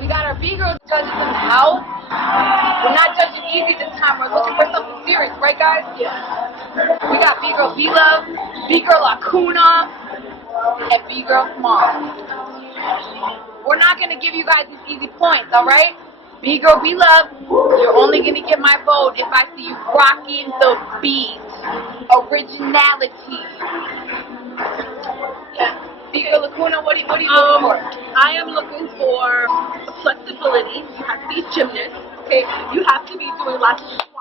We got our B-girls judging some health. We're not judging easy this time. We're looking for something serious, right, guys? Yeah. We got B-girl B-Love, B-girl Lacuna, and B-girl Small. We're not going to give you guys these easy points, all right? B-girl B-Love, you're only going to get my vote if I see you rocking the beat. Originality. Yeah. B-girl Lacuna, what are you looking for? I am looking for flexibility. You have to be a gymnast, okay? You have to be doing lots of squats.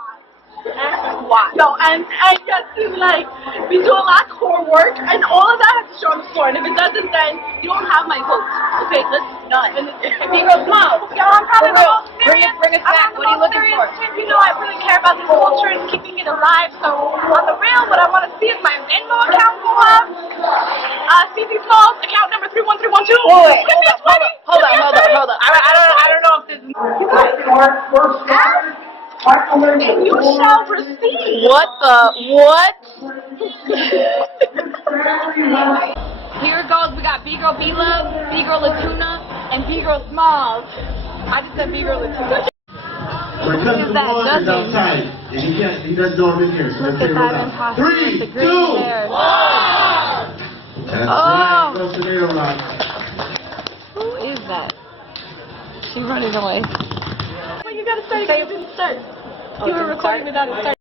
No, and you have to like be doing a lot of core work, and all of that has to show on the floor. And if it doesn't, then you don't have my vote. Okay, let's done. And B-girl Small. Yeah, I'm probably the most serious. Bring us back. What are you looking for? You know, I really care about this culture and keeping it alive. So on the real, what I want to see is my Venmo account go up. CC Smalls, account number 31312. Wait, hold on. I don't know if this is... And you shall receive. What? Here it goes. We got B-girl B-Love, B-girl Lacuna, and B-girl Smalls. I just said B-girl Lacuna. Look at that, outside. And he doesn't know I'm in here. So Look at that imposter with the green hair. That's right. Close to the line. Who is that? She's running away. Well, you gotta start. You didn't start. You were recording without it starting.